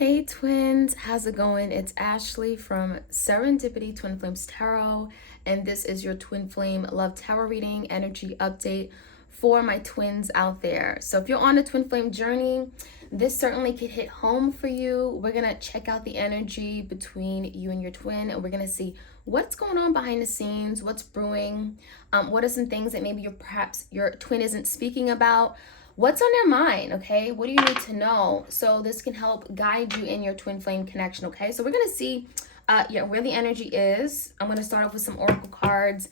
Hey twins, how's it going? It's Ashley from Serendipity Twinflames Tarot, and this is your Twin Flame Love Tarot reading energy update for my twins out there. So if you're on a Twin Flame journey, this certainly could hit home for you. We're gonna check out the energy between you and your twin, and we're gonna see what's going on behind the scenes, what's brewing, what are some things that maybe perhaps your twin isn't speaking about. What's on their mind, okay? What do you need to know? So this can help guide you in your twin flame connection, okay? So we're going to see where the energy is. I'm going to start off with some oracle cards,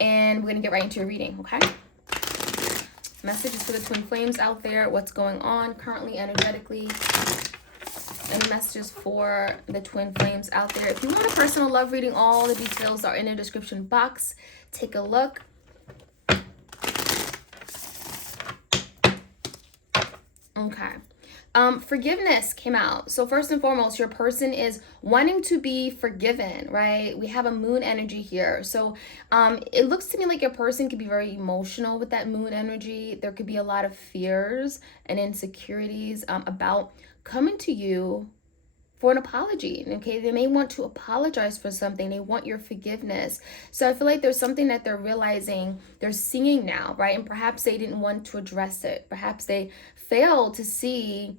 and we're going to get right into your reading, okay? Messages for the twin flames out there. What's going on currently energetically? Any messages for the twin flames out there? If you want a personal love reading, all the details are in the description box. Take a look. Okay. Forgiveness came out. So first and foremost, your person is wanting to be forgiven, right? We have a moon energy here. So it looks to me like your person could be very emotional with that moon energy. There could be a lot of fears and insecurities about coming to you for an apology, okay? They may want to apologize for something. They want your forgiveness. So I feel like there's something that they're realizing, they're seeing now, right? And perhaps they didn't want to address it. Perhaps they failed to see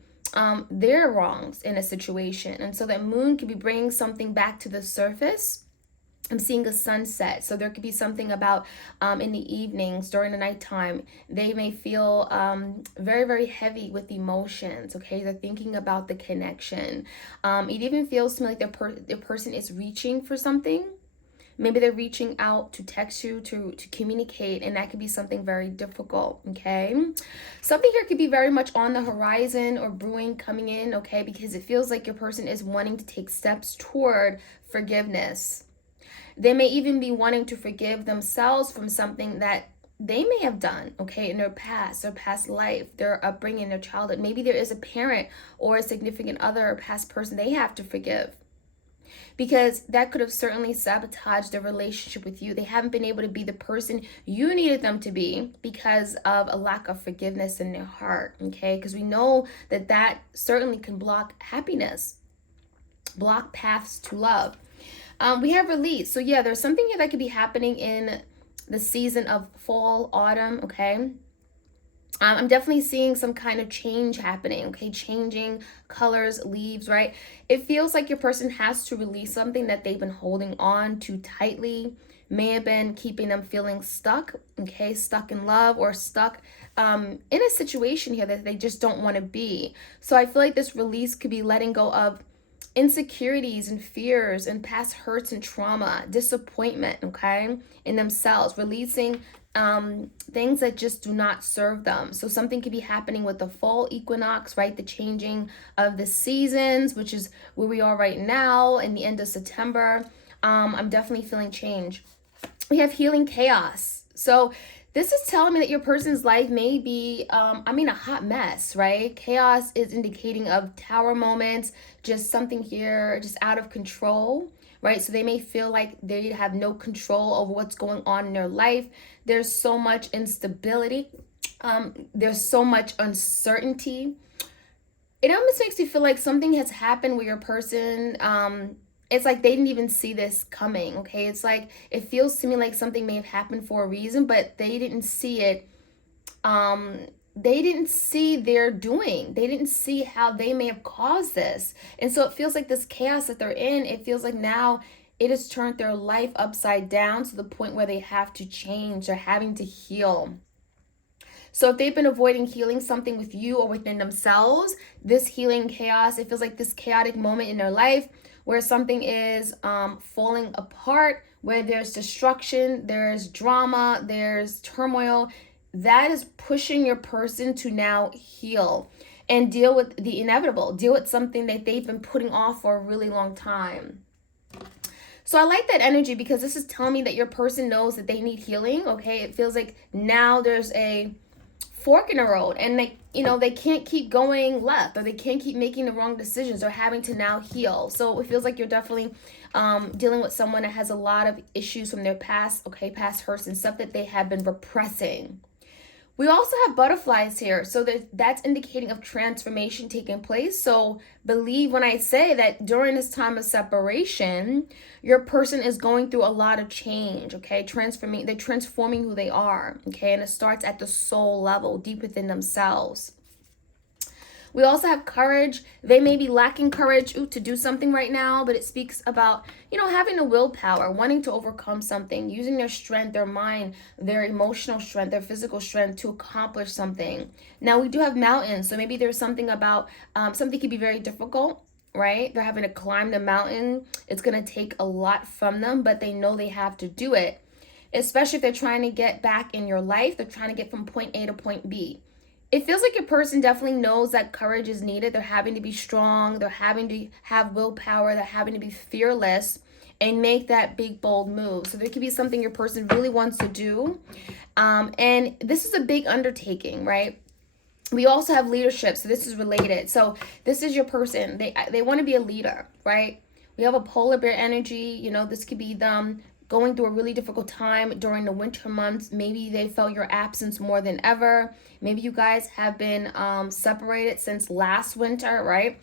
their wrongs in a situation. And so that moon could be bringing something back to the surface. I'm seeing a sunset. So there could be something about in the evenings, during the nighttime, they may feel very, very heavy with emotions, okay? They're thinking about the connection. It even feels to me like the person is reaching for something. Maybe they're reaching out to text you, to communicate, and that could be something very difficult, okay? Something here could be very much on the horizon or brewing, coming in, okay? Because it feels like your person is wanting to take steps toward forgiveness. They may even be wanting to forgive themselves from something that they may have done, okay, in their past life, their upbringing, their childhood. Maybe there is a parent or a significant other or past person they have to forgive, because that could have certainly sabotaged their relationship with you. They haven't been able to be the person you needed them to be because of a lack of forgiveness in their heart, okay? Because we know that that certainly can block happiness, block paths to love. We have release. So yeah, there's something here that could be happening in the season of fall, autumn, okay? I'm definitely seeing some kind of change happening, okay? Changing colors, leaves, right? It feels like your person has to release something that they've been holding on too tightly, may have been keeping them feeling stuck, okay? Stuck in love or stuck in a situation here that they just don't want to be. So I feel like this release could be letting go of insecurities and fears and past hurts and trauma, disappointment, okay, in themselves, releasing things that just do not serve them. So something could be happening with the fall equinox, right? The changing of the seasons, which is where we are right now in the end of September. I'm definitely feeling change. We have healing chaos. So this is telling me that your person's life may be, a hot mess, right? Chaos is indicating of tower moments, just something here, just out of control, right? So they may feel like they have no control over what's going on in their life. There's so much instability. There's so much uncertainty. It almost makes you feel like something has happened with your person. It's like they didn't even see this coming, okay? It's like it feels to me like something may have happened for a reason, but they didn't see it. They didn't see their doing. They didn't see how they may have caused this. And so it feels like this chaos that they're in, it feels like now it has turned their life upside down to the point where they have to change. They're having to heal. So if they've been avoiding healing something with you or within themselves, this healing chaos, it feels like this chaotic moment in their life where something is falling apart, where there's destruction, there's drama, there's turmoil, that is pushing your person to now heal and deal with the inevitable, deal with something that they've been putting off for a really long time. So I like that energy because this is telling me that your person knows that they need healing, okay? It feels like now there's a fork in the road and they can't keep going left, or they can't keep making the wrong decisions, or having to now heal. So it feels like you're definitely dealing with someone that has a lot of issues from their past, okay, past hurts and stuff that they have been repressing. We also have butterflies here, so that's indicating of transformation taking place. So believe when I say that during this time of separation, your person is going through a lot of change, okay? They're transforming who they are, okay? And it starts at the soul level, deep within themselves. We also have courage. They may be lacking courage to do something right now, but it speaks about, having the willpower, wanting to overcome something, using their strength, their mind, their emotional strength, their physical strength to accomplish something. Now, we do have mountains. So maybe there's something about something could be very difficult, right? They're having to climb the mountain. It's going to take a lot from them, but they know they have to do it. Especially if they're trying to get back in your life, they're trying to get from point A to point B. It feels like your person definitely knows that courage is needed. They're having to be strong. They're having to have willpower. They're having to be fearless and make that big, bold move. So there could be something your person really wants to do. And this is a big undertaking, right? We also have leadership. So this is related. So this is your person. They want to be a leader, right? We have a polar bear energy. This could be them going through a really difficult time during the winter months. Maybe they felt your absence more than ever. Maybe you guys have been separated since last winter, right?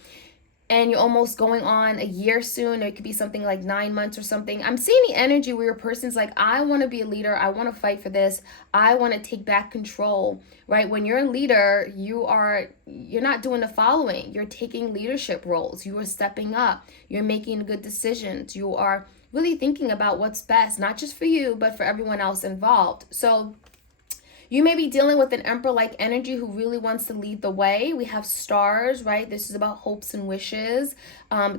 And you're almost going on a year soon. It could be something like 9 months or something. I'm seeing the energy where your person's like, I want to be a leader. I want to fight for this. I want to take back control, right? When you're a leader, you're not doing the following. You're taking leadership roles. You are stepping up. You're making good decisions. You are really thinking about what's best, not just for you, but for everyone else involved. So you may be dealing with an emperor-like energy who really wants to lead the way. We have stars, right? This is about hopes and wishes,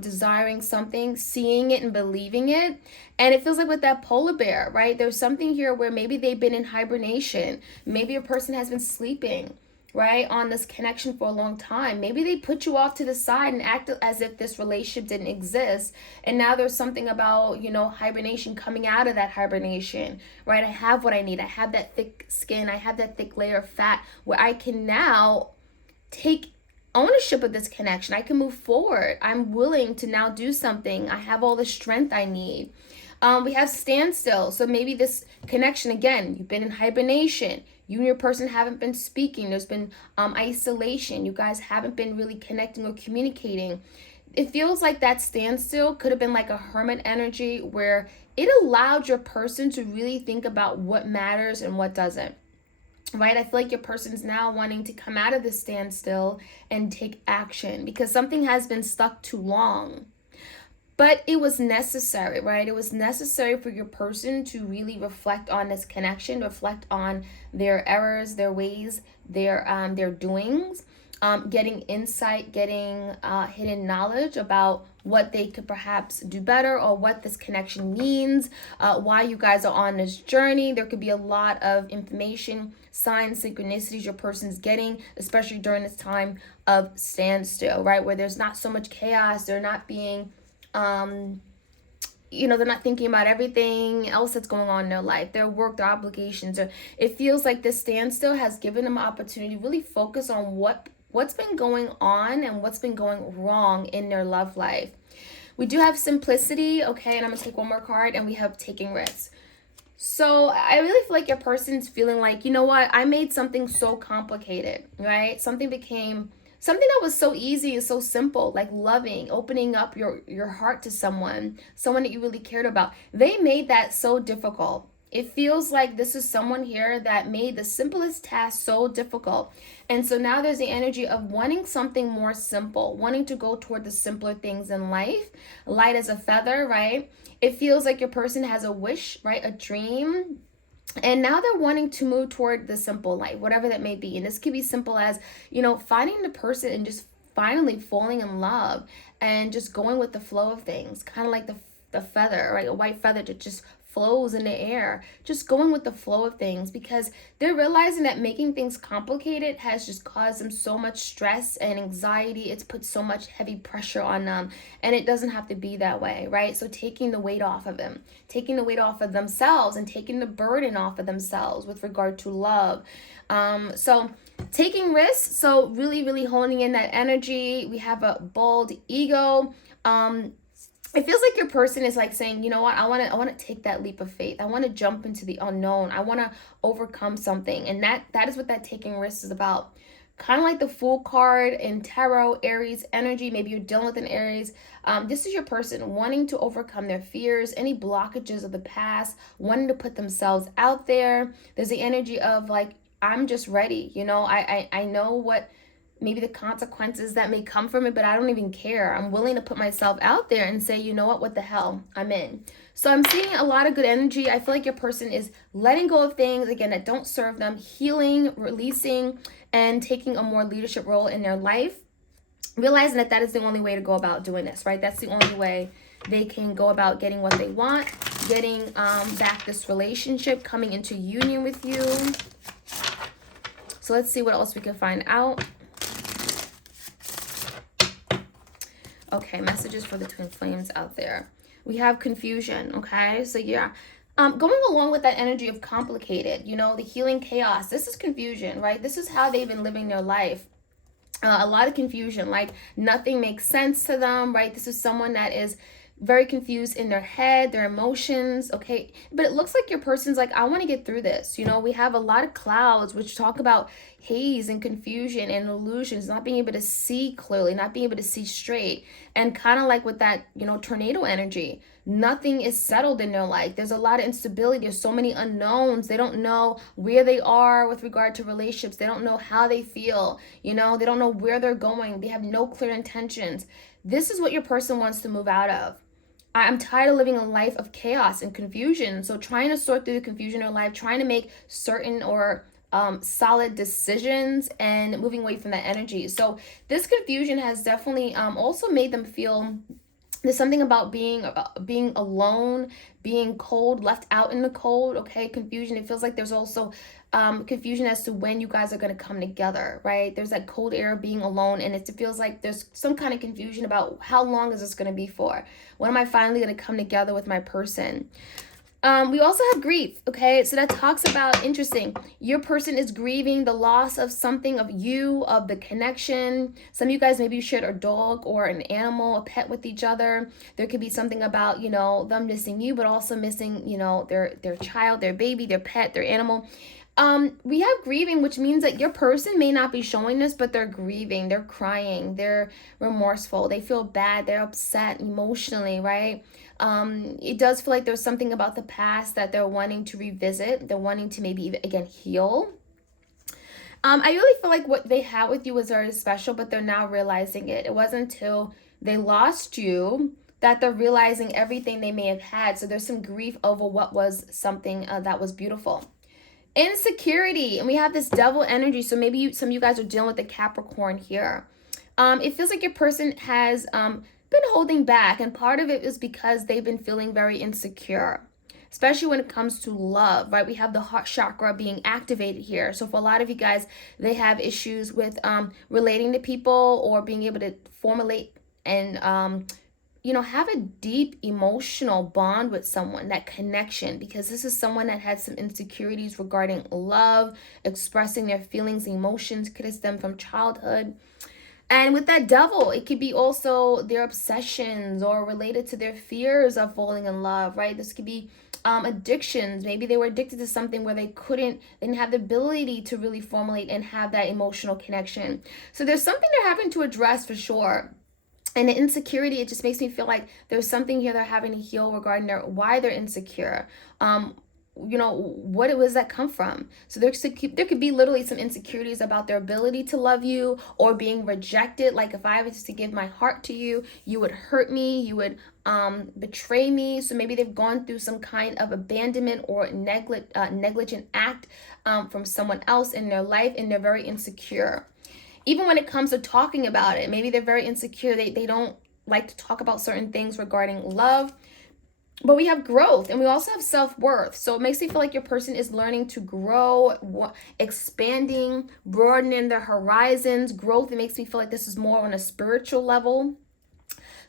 desiring something, seeing it and believing it. And it feels like with that polar bear, right? There's something here where maybe they've been in hibernation. Maybe a person has been sleeping, right, on this connection for a long time. Maybe they put you off to the side and act as if this relationship didn't exist. And now there's something about, hibernation, coming out of that hibernation, right? I have what I need. I have that thick skin. I have that thick layer of fat where I can now take ownership of this connection. I can move forward. I'm willing to now do something. I have all the strength I need. We have standstill. So maybe this connection, again, you've been in hibernation. You and your person haven't been speaking. There's been isolation. You guys haven't been really connecting or communicating. It feels like that standstill could have been like a hermit energy where it allowed your person to really think about what matters and what doesn't. Right? I feel like your person's now wanting to come out of the standstill and take action because something has been stuck too long. But it was necessary, right? It was necessary for your person to really reflect on this connection, reflect on their errors, their ways, their doings, getting insight, getting hidden knowledge about what they could perhaps do better or what this connection means, why you guys are on this journey. There could be a lot of information, signs, synchronicities your person's getting, especially during this time of standstill, right? Where there's not so much chaos. They're not being they're not thinking about everything else that's going on in their life, their work, their obligations. Or it feels like this standstill has given them an opportunity to really focus on what's been going on and what's been going wrong in their love life. We do have simplicity, okay, and I'm gonna take one more card, and we have taking risks. So I really feel like your person's feeling like, you know what, I made something so complicated, right? Something that was so easy and so simple, like loving, opening up your heart to someone that you really cared about. They made that so difficult. It feels like this is someone here that made the simplest task so difficult. And so now there's the energy of wanting something more simple, wanting to go toward the simpler things in life, light as a feather, right? It feels like your person has a wish, right? A dream. And now they're wanting to move toward the simple life, whatever that may be. And this could be simple as, finding the person and just finally falling in love and just going with the flow of things, kind of like the feather, right? A white feather that just flows in the air, just going with the flow of things, because they're realizing that making things complicated has just caused them so much stress and anxiety. It's put so much heavy pressure on them, and it doesn't have to be that way, right? So taking the weight off of them, taking the weight off of themselves, and taking the burden off of themselves with regard to love. So taking risks, so really, really honing in that energy. We have a bold ego. it feels like your person is like saying, you know what, I want to take that leap of faith. I want to jump into the unknown. I want to overcome something. And that is what that taking risks is about. Kind of like the Fool card in tarot, Aries energy. Maybe you're dealing with an Aries. This is your person wanting to overcome their fears, any blockages of the past, wanting to put themselves out there. There's the energy of like, I'm just ready. I know what maybe the consequences that may come from it, but I don't even care. I'm willing to put myself out there and say, you know what the hell, I'm in. So I'm seeing a lot of good energy. I feel like your person is letting go of things, again, that don't serve them, healing, releasing, and taking a more leadership role in their life, realizing that that is the only way to go about doing this, right? That's the only way they can go about getting what they want, getting back this relationship, coming into union with you. So let's see what else we can find out. Okay, messages for the twin flames out there. We have confusion, okay? So yeah, going along with that energy of complicated, the healing chaos. This is confusion, right? This is how they've been living their life. A lot of confusion, like nothing makes sense to them, right? This is someone that is very confused in their head, their emotions, okay? But it looks like your person's like, I want to get through this. We have a lot of clouds which talk about haze and confusion and illusions, not being able to see clearly, not being able to see straight. And kind of like with that, tornado energy, nothing is settled in their life. There's a lot of instability. There's so many unknowns. They don't know where they are with regard to relationships. They don't know how they feel. They don't know where they're going. They have no clear intentions. This is what your person wants to move out of. I'm tired of living a life of chaos and confusion. So trying to sort through the confusion in their life, trying to make certain or solid decisions and moving away from that energy. So this confusion has definitely also made them feel there's something about being alone, being cold, left out in the cold, okay? Confusion. It feels like there's also confusion as to when you guys are going to come together, right? There's that cold air of being alone, and it feels like there's some kind of confusion about how long is this going to be for? When am I finally going to come together with my person? We also have grief, okay? So that talks about, interesting, your person is grieving the loss of something, of you, of the connection. Some of you guys, maybe you shared a dog or an animal, a pet with each other. There could be something about, them missing you, but also missing, their child, their baby, their pet, their animal. We have grieving, which means that your person may not be showing this, but they're grieving, they're crying, they're remorseful, they feel bad, they're upset emotionally, right? It does feel like there's something about the past that they're wanting to revisit. They're wanting to maybe even, again, heal. I really feel like what they had with you was very special, but they're now realizing it. It wasn't until they lost you that they're realizing everything they may have had. So there's some grief over what was something that was beautiful. Insecurity, and we have this devil energy. So maybe some of you guys are dealing with the Capricorn here. It feels like your person has been holding back, and part of it is because they've been feeling very insecure, especially when it comes to love, right? We have the heart chakra being activated here. So for a lot of you guys, they have issues with relating to people or being able to formulate and have a deep emotional bond with someone, that connection, because this is someone that had some insecurities regarding love, expressing their feelings, emotions, could have stemmed from childhood. And with that devil, it could be also their obsessions or related to their fears of falling in love, right? This could be addictions. Maybe they were addicted to something where they didn't have the ability to really formulate and have that emotional connection. So there's something they're having to address for sure. And the insecurity, it just makes me feel like there's something here they're having to heal regarding why they're insecure. What was that come from? So there could be literally some insecurities about their ability to love you or being rejected. Like if I was to give my heart to you, you would hurt me, you would betray me. So maybe they've gone through some kind of abandonment or negligent act from someone else in their life, and they're very insecure. Even when it comes to talking about it, maybe they're very insecure. They don't like to talk about certain things regarding love. But we have growth, and we also have self-worth. So it makes me feel like your person is learning to grow, expanding, broadening their horizons. Growth, it makes me feel like this is more on a spiritual level.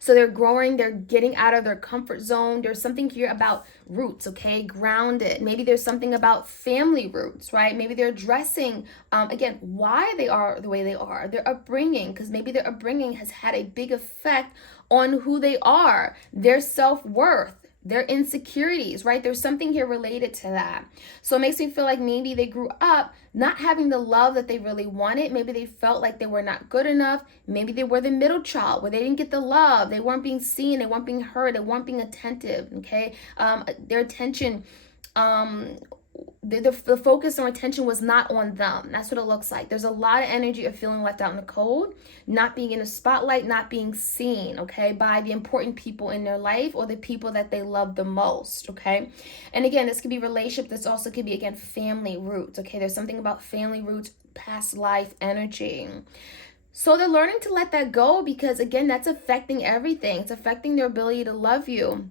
So they're growing, they're getting out of their comfort zone. There's something here about roots, okay? Grounded. Maybe there's something about family roots, right? Maybe they're addressing, again, why they are the way they are, their upbringing, because maybe their upbringing has had a big effect on who they are, their self-worth, their insecurities, right? There's something here related to that. So it makes me feel like maybe they grew up not having the love that they really wanted. Maybe they felt like they were not good enough. Maybe they were the middle child where they didn't get the love. They weren't being seen. They weren't being heard. They weren't being attentive, okay? Their attention, the focus or attention was not on them. That's what it looks like. There's a lot of energy of feeling left out in the cold, not being in the spotlight, not being seen, okay, by the important people in their life or the people that they love the most, okay? And again, this could be relationship. This also could be, again, family roots, okay? There's something about family roots, past life energy. So they're learning to let that go because, again, that's affecting everything. It's affecting their ability to love you.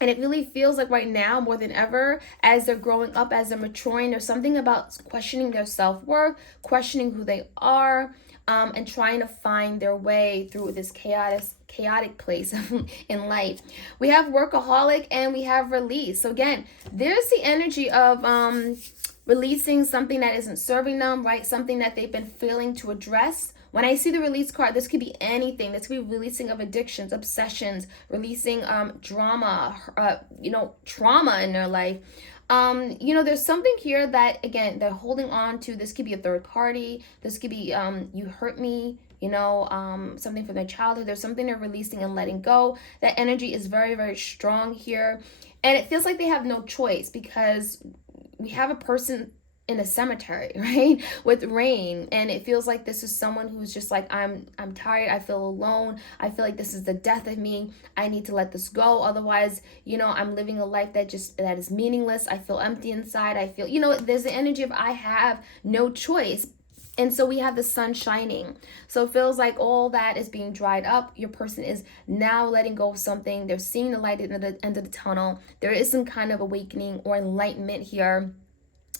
And it really feels like right now, more than ever, as they're growing up, as they're maturing, there's something about questioning their self-worth, questioning who they are, and trying to find their way through this chaotic place in life. We have workaholic and we have release. So again, there's the energy of releasing something that isn't serving them, right? Something that they've been failing to address. When I see the release card, this could be anything. This could be releasing of addictions, obsessions, releasing drama, trauma in their life. There's something here that, again, they're holding on to. This could be a third party. This could be you hurt me, something from their childhood. There's something they're releasing and letting go. That energy is very, very strong here. And it feels like they have no choice because we have a person in a cemetery, right, with rain, and it feels like this is someone who's just like, I'm tired, I feel alone, I feel like this is the death of me, I need to let this go, otherwise, I'm living a life that is meaningless, I feel empty inside, I feel, there's the energy of I have no choice. And so we have the sun shining. So it feels like all that is being dried up. Your person is now letting go of something. They're seeing the light at the end of the tunnel. There is some kind of awakening or enlightenment here,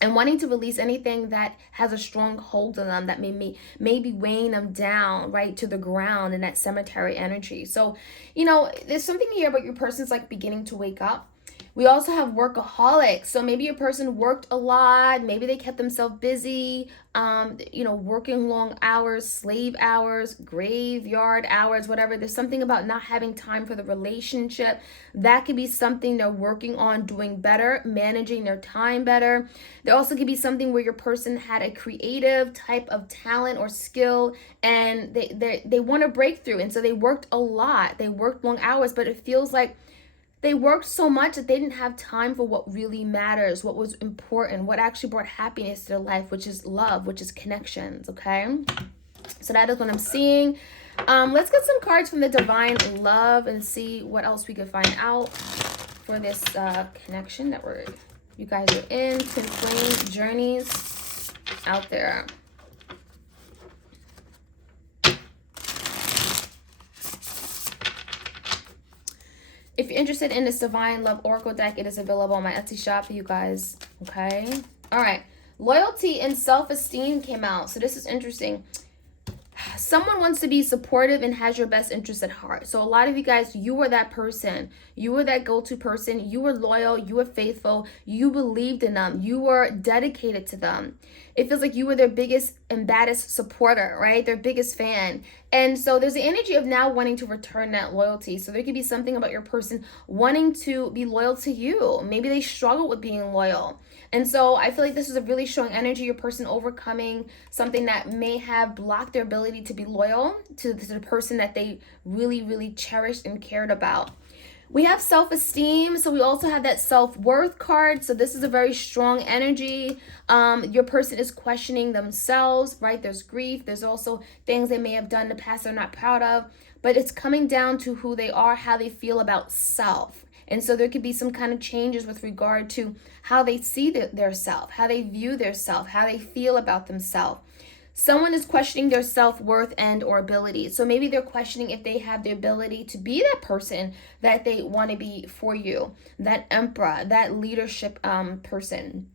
and wanting to release anything that has a strong hold on them, that may be weighing them down, right, to the ground in that cemetery energy. So, there's something here about your person's like beginning to wake up. We also have workaholics. So maybe your person worked a lot. Maybe they kept themselves busy, working long hours, slave hours, graveyard hours, whatever. There's something about not having time for the relationship. That could be something they're working on doing better, managing their time better. There also could be something where your person had a creative type of talent or skill and they want a breakthrough. And so they worked a lot. They worked long hours, but it feels like they worked so much that they didn't have time for what really matters, what was important, what actually brought happiness to their life, which is love, which is connections, okay? So that is what I'm seeing. Let's get some cards from the Divine Love and see what else we can find out for this connection that you guys are in. Twin flame journeys out there. If you're interested in this Divine Love Oracle deck, it is available on my Etsy shop for you guys. Okay. All right. Loyalty and self-esteem came out. So this is interesting. Someone wants to be supportive and has your best interest at heart. So a lot of you guys, you were that person. You were that go-to person. You were loyal. You were faithful. You believed in them. You were dedicated to them. It feels like you were their biggest and baddest supporter, right? Their biggest fan. And so there's the energy of now wanting to return that loyalty. So there could be something about your person wanting to be loyal to you. Maybe they struggle with being loyal. And so I feel like this is a really strong energy, your person overcoming something that may have blocked their ability to be loyal to the person that they really, really cherished and cared about. We have self-esteem, so we also have that self-worth card. So this is a very strong energy. Your person is questioning themselves, right? There's grief. There's also things they may have done in the past they're not proud of. But it's coming down to who they are, how they feel about self. And so there could be some kind of changes with regard to how they see their self, how they view their self, how they feel about themselves. Someone is questioning their self-worth and or ability. So maybe they're questioning if they have the ability to be that person that they want to be for you, that emperor, that leadership person.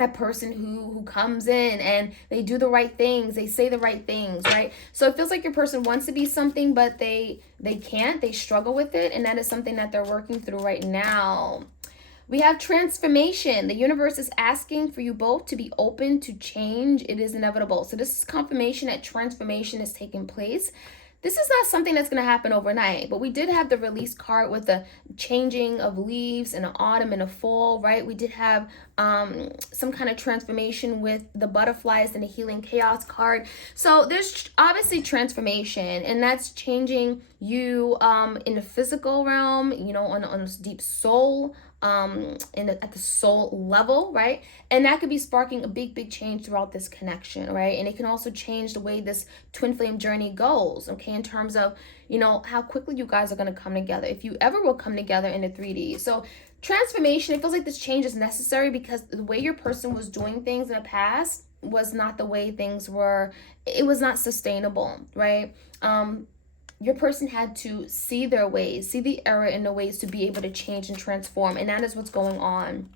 a person who comes in and they do the right things, they say the right things, right? So it feels like your person wants to be something, but they can't, they struggle with it, and that is something that they're working through right now. We have transformation. The universe is asking for you both to be open to change. It is inevitable. So this is confirmation that transformation is taking place. This is not something that's going to happen overnight, but we did have the release card with the changing of leaves in the autumn and the fall, right? We did have some kind of transformation with the butterflies and the healing chaos card. So there's obviously transformation, and that's changing you in the physical realm, you know, on this deep soul, at the soul level, right? And that could be sparking a big change throughout this connection, right? And it can also change the way this twin flame journey goes, okay, in terms of, you know, how quickly you guys are going to come together, if you ever will come together in the 3D. So transformation, it feels like this change is necessary because the way your person was doing things in the past was not the way things were. It was not sustainable, right? Your person had to see their ways, see the error in the ways to be able to change and transform. And that is what's going on.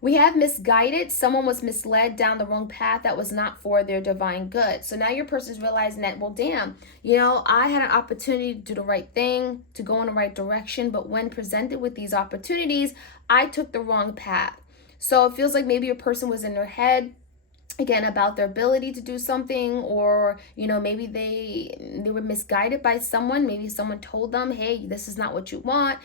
We have misguided. Someone was misled down the wrong path that was not for their divine good. So now your person's realizing that, well, damn, you know, I had an opportunity to do the right thing, to go in the right direction. But when presented with these opportunities, I took the wrong path. So it feels like maybe your person was in their head, again, about their ability to do something, or, you know, maybe they were misguided by someone. Maybe someone told them, hey, this is not what you want.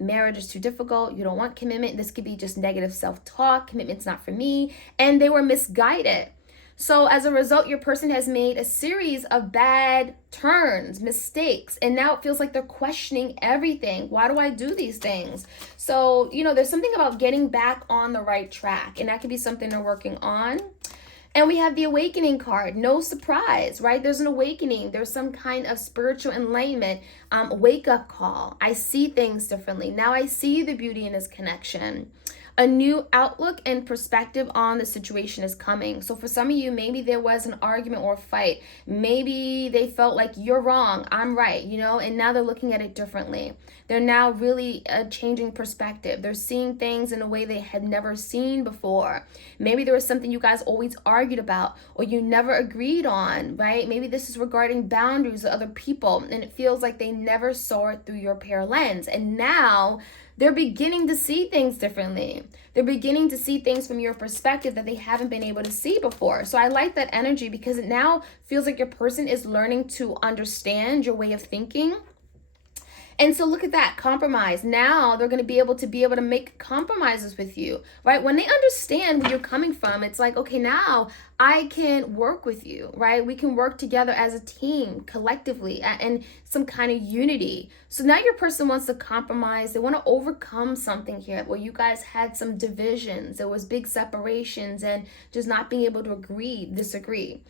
Marriage is too difficult, you don't want commitment. This could be just negative self-talk, commitment's not for me, and they were misguided. So as a result, your person has made a series of bad turns, mistakes, and now it feels like they're questioning everything. Why do I do these things? So, you know, there's something about getting back on the right track, and that could be something they're working on. And we have the awakening card. No surprise, right? There's an awakening. There's some kind of spiritual enlightenment, wake up call. I see things differently. Now I see the beauty in this connection. A new outlook and perspective on the situation is coming. So for some of you, maybe there was an argument or a fight. Maybe they felt like you're wrong, I'm right, you know, and now they're looking at it differently. They're now really changing perspective. They're seeing things in a way they had never seen before. Maybe there was something you guys always argued about or you never agreed on, right? Maybe this is regarding boundaries of other people, and it feels like they never saw it through your pair lens. And now they're beginning to see things differently. They're beginning to see things from your perspective that they haven't been able to see before. So I like that energy because it now feels like your person is learning to understand your way of thinking. And so look at that, compromise. Now they're going to be able to make compromises with you, right? When they understand where you're coming from, it's like, okay, now I can work with you, right? We can work together as a team, collectively, and some kind of unity. So now your person wants to compromise. They want to overcome something here where you guys had some divisions. There was big separations and just not being able to disagree.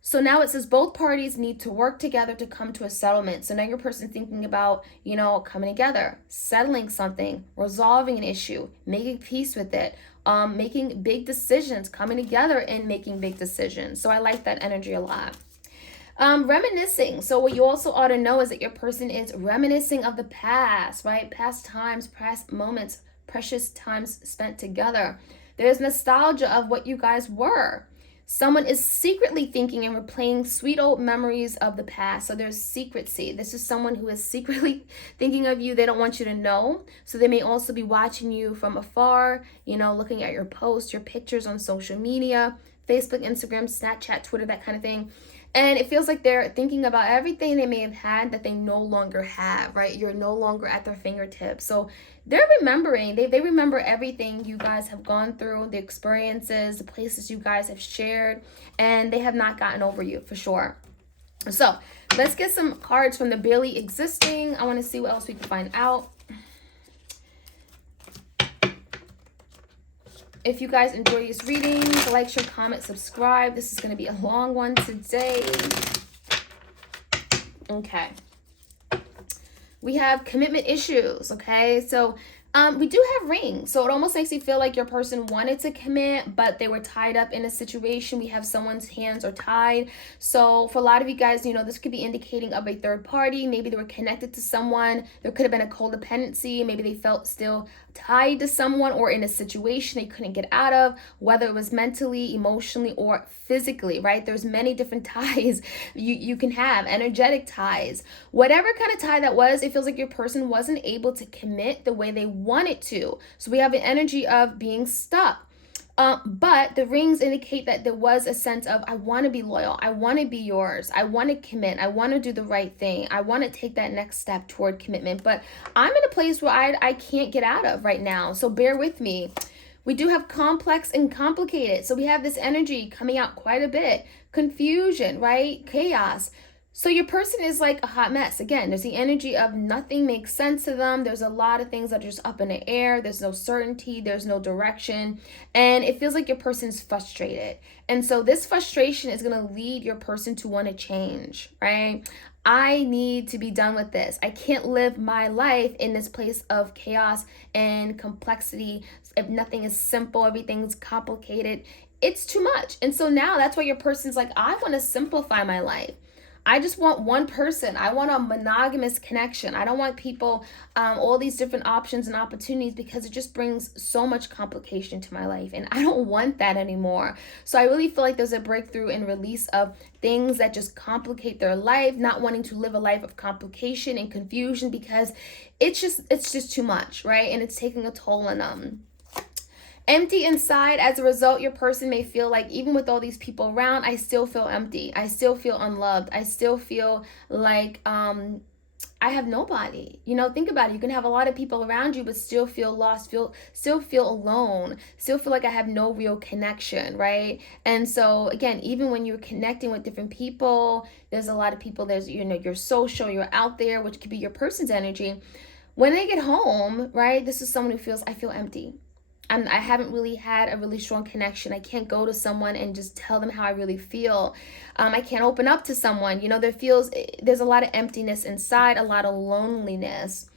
So now it says both parties need to work together to come to a settlement. So now your person thinking about, you know, coming together, settling something, resolving an issue, making peace with it, making big decisions, coming together and making big decisions. So I like that energy a lot. Reminiscing. So what you also ought to know is that your person is reminiscing of the past, right? Past times, past moments, precious times spent together. There's nostalgia of what you guys were. Someone is secretly thinking and replaying sweet old memories of the past. So there's secrecy. This is someone who is secretly thinking of you. They don't want you to know. So they may also be watching you from afar, you know, looking at your posts, your pictures on social media, Facebook, Instagram, Snapchat, Twitter, that kind of thing. And it feels like they're thinking about everything they may have had that they no longer have, right? You're no longer at their fingertips. So they're remembering, they remember everything you guys have gone through, the experiences, the places you guys have shared, and they have not gotten over you for sure. So let's get some cards from the barely existing. I want to see what else we can find out. If you guys enjoy these readings, like, share, comment, subscribe. This is going to be a long one today. Okay. We have commitment issues, okay? So We do have rings, so it almost makes you feel like your person wanted to commit, but they were tied up in a situation. We have someone's hands are tied. So for a lot of you guys, this could be indicating of a third party. Maybe they were connected to someone. There could have been a codependency. Maybe they felt still tied to someone or in a situation they couldn't get out of, whether it was mentally, emotionally, or physically, right? There's many different ties you can have, energetic ties. Whatever kind of tie that was, it feels like your person wasn't able to commit the way they wanted to. So we have an energy of being stuck. But the rings indicate that there was a sense of, I want to be loyal. I want to be yours. I want to commit. I want to do the right thing. I want to take that next step toward commitment. But I'm in a place where I can't get out of right now. So bear with me. We do have complex and complicated. So we have this energy coming out quite a bit. Confusion, right? Chaos. So your person is like a hot mess. Again, there's the energy of nothing makes sense to them. There's a lot of things that are just up in the air. There's no certainty. There's no direction. And it feels like your person's frustrated. And so this frustration is going to lead your person to want to change, right? I need to be done with this. I can't live my life in this place of chaos and complexity. If nothing is simple, everything's complicated. It's too much. And so now that's why your person's like, I want to simplify my life. I just want one person. I want a monogamous connection. I don't want people, all these different options and opportunities, because it just brings so much complication to my life. And I don't want that anymore. So I really feel like there's a breakthrough and release of things that just complicate their life, not wanting to live a life of complication and confusion, because it's just too much, right? And it's taking a toll on them. Empty inside. As a result, your person may feel like, even with all these people around, I still feel empty. I still feel unloved. I still feel like I have nobody. Think about it. You can have a lot of people around you, but still feel lost, still feel alone, still feel like I have no real connection, right? And so again, even when you're connecting with different people, there's a lot of people, there's, you're social, you're out there, which could be your person's energy. When they get home, right, this is someone who feels, I feel empty. I haven't really had a really strong connection. I can't go to someone and just tell them how I really feel. I can't open up to someone. There's a lot of emptiness inside, a lot of loneliness.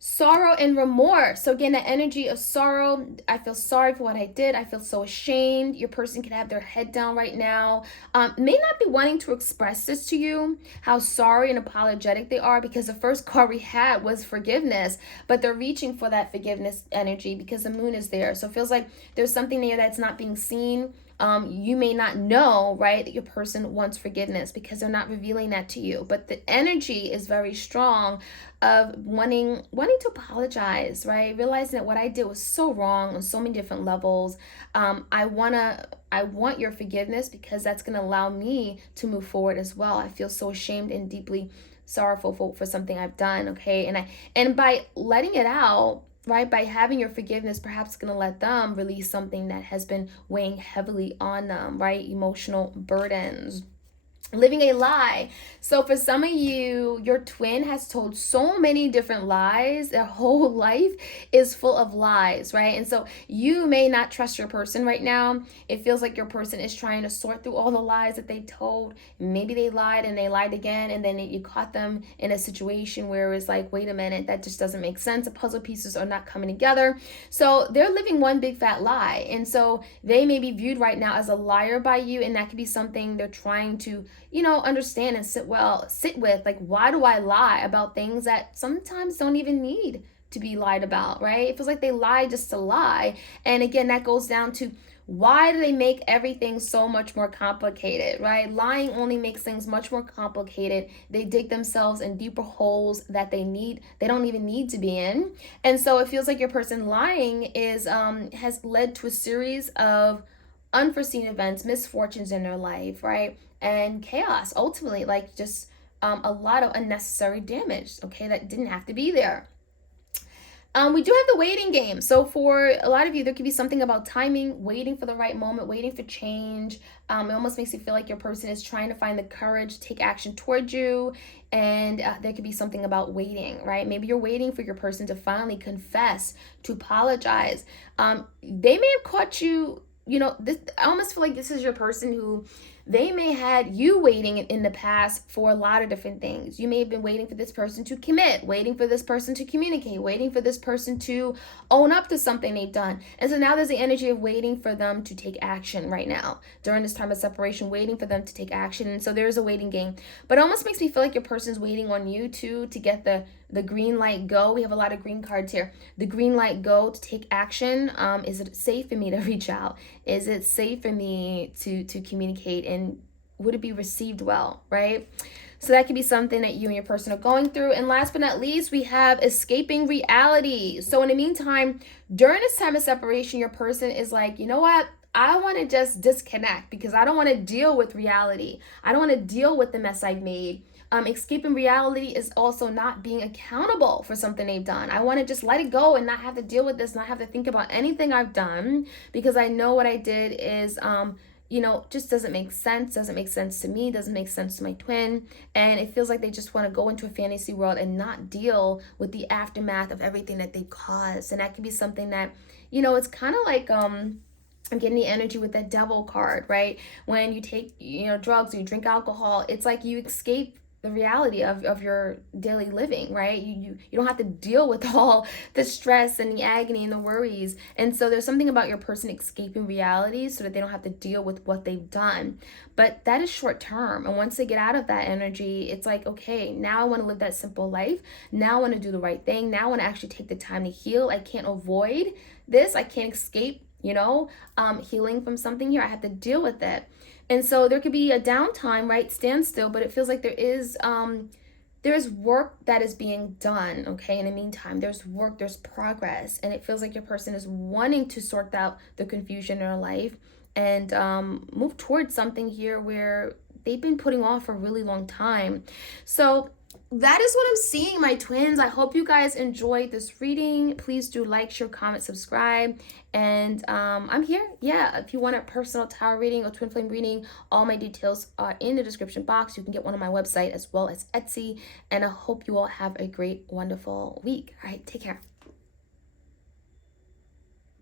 Sorrow and remorse. So again, the energy of sorrow. I feel sorry for what I did. I feel so ashamed. Your person can have their head down right now. May not be wanting to express this to you, how sorry and apologetic they are, because the first card we had was forgiveness, but they're reaching for that forgiveness energy because the moon is there. So it feels like there's something there that's not being seen. You may not know, right, that your person wants forgiveness because they're not revealing that to you. But the energy is very strong of wanting to apologize, right? Realizing that what I did was so wrong on so many different levels. I want your forgiveness because that's going to allow me to move forward as well. I feel so ashamed and deeply sorrowful for something I've done, okay? And by letting it out, right, by having your forgiveness, perhaps going to let them release something that has been weighing heavily on them, right? Emotional burdens. Living a lie. So for some of you, your twin has told so many different lies. Their whole life is full of lies, right? And so you may not trust your person right now. It feels like your person is trying to sort through all the lies that they told. Maybe they lied and they lied again, and then you caught them in a situation where it's like, wait a minute, that just doesn't make sense. The puzzle pieces are not coming together. So they're living one big fat lie. And so they may be viewed right now as a liar by you, and that could be something they're trying to understand and sit with, like, why do I lie about things that sometimes don't even need to be lied about, right? It feels like they lie just to lie. And again, that goes down to, why do they make everything so much more complicated, right? Lying only makes things much more complicated. They dig themselves in deeper holes that they don't even need to be in. And so it feels like your person lying has led to a series of unforeseen events, misfortunes in their life, right? And chaos, ultimately, like just a lot of unnecessary damage, okay, that didn't have to be there. We do have the waiting game. So for a lot of you, there could be something about timing, waiting for the right moment, waiting for change. It almost makes you feel like your person is trying to find the courage to take action towards you. And there could be something about waiting, right? Maybe you're waiting for your person to finally confess, to apologize. They may have caught you, I almost feel like this is your person who they may had you waiting in the past for a lot of different things. You may have been waiting for this person to commit, waiting for this person to communicate, waiting for this person to own up to something they've done. And so now there's the energy of waiting for them to take action right now during this time of separation, waiting for them to take action. And so there's a waiting game. But it almost makes me feel like your person's waiting on you too to get the green light go. We have a lot of green cards here. The green light go to take action. Is it safe for me to reach out? Is it safe for me to communicate, and would it be received well, right? So that could be something that you and your person are going through. And last but not least, we have escaping reality. So in the meantime, during this time of separation, your person is like, you know what? I want to just disconnect because I don't want to deal with reality. I don't want to deal with the mess I've made. Escaping reality is also not being accountable for something they've done. I want to just let it go and not have to deal with this, not have to think about anything I've done, because I know what I did is just doesn't make sense to me, doesn't make sense to my twin. And it feels like they just want to go into a fantasy world and not deal with the aftermath of everything that they caused. And that can be something that, it's kind of like, I'm getting the energy with that devil card, right? When you take, drugs, or you drink alcohol, it's like you escape the reality of your daily living, right? You don't have to deal with all the stress and the agony and the worries. And so there's something about your person escaping reality so that they don't have to deal with what they've done. But that is short term. And once they get out of that energy, it's like, okay, now I want to live that simple life. Now I want to do the right thing. Now I want to actually take the time to heal. I can't avoid this. I can't escape, healing from something here. I have to deal with it. And so there could be a downtime, right? Standstill, but it feels like there is work that is being done, okay? In the meantime, there's work, there's progress, and it feels like your person is wanting to sort out the confusion in their life and move towards something here where they've been putting off for a really long time. So that is what I'm seeing, my twins. I hope you guys enjoyed this reading. Please do like, share, comment, subscribe. And I'm here. Yeah, if you want a personal tarot reading or twin flame reading, all my details are in the description box. You can get one on my website as well as Etsy. And I hope you all have a great, wonderful week. All right, take care.